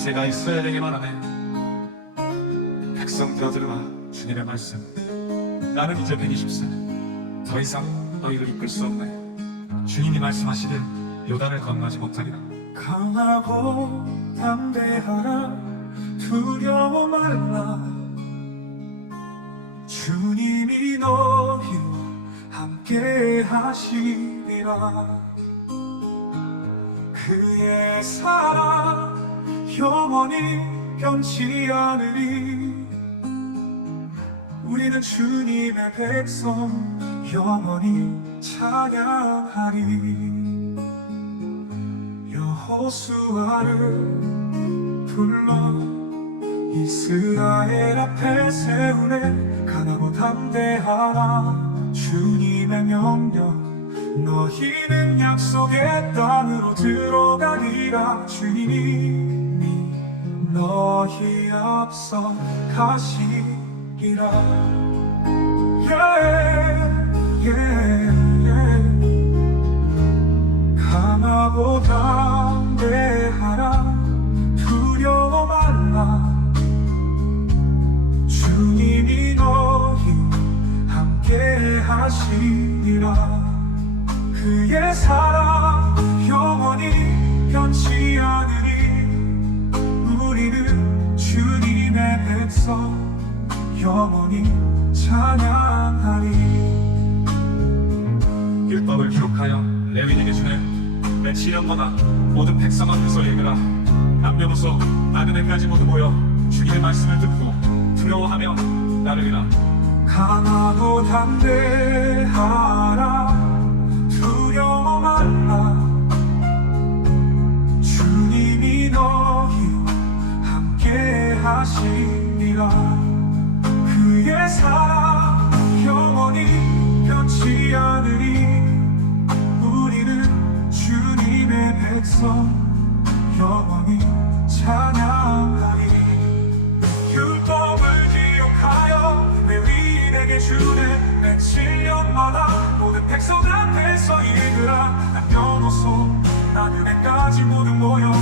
모세가 이스라엘에게 말하네. 백성들아 주님의 말씀. 나는 이제 120세 더 이상 너희를 이끌 수 없네. 주님이 말씀하시되 요단을 건너지 못하리라. 강하고 담대하라. 두려워 말라. 주님이 너희 함께 하시리라. 그의 사랑 영원히 변치 않으리. 우리는 주님의 백성 영원히 찬양하리. 여호수아를 불러 이스라엘 앞에 세우네. 강하고 담대하라 주님의 명령. 너희는 약속의 땅으로 들어가리라. 주님이 너희 앞서 가시리라. Yeah, yeah, yeah. 강하고 담대하라. 두려워 말라. 주님이 너희 함께 하시리라. 그의 사랑 영원히 영원히 찬양하리. 율법을 기록하여 레위에게 주네 내 7년마다 모든 백성 앞에서 읽으라. 남녀노소 나그네까지 모두 모여 주님의 말씀을 듣고 두려워하며 나르리라. 강하고 담대하라 하시리라 그의 사랑 영원히 변치 않으리 우리는 주님의 백성 영원히 찬양하리. 율법을 기억하여 레위인에게 주네. 매 7년마다 모든 백성 앞에서 읽으라. 남녀노소 나그네까지 모두 모여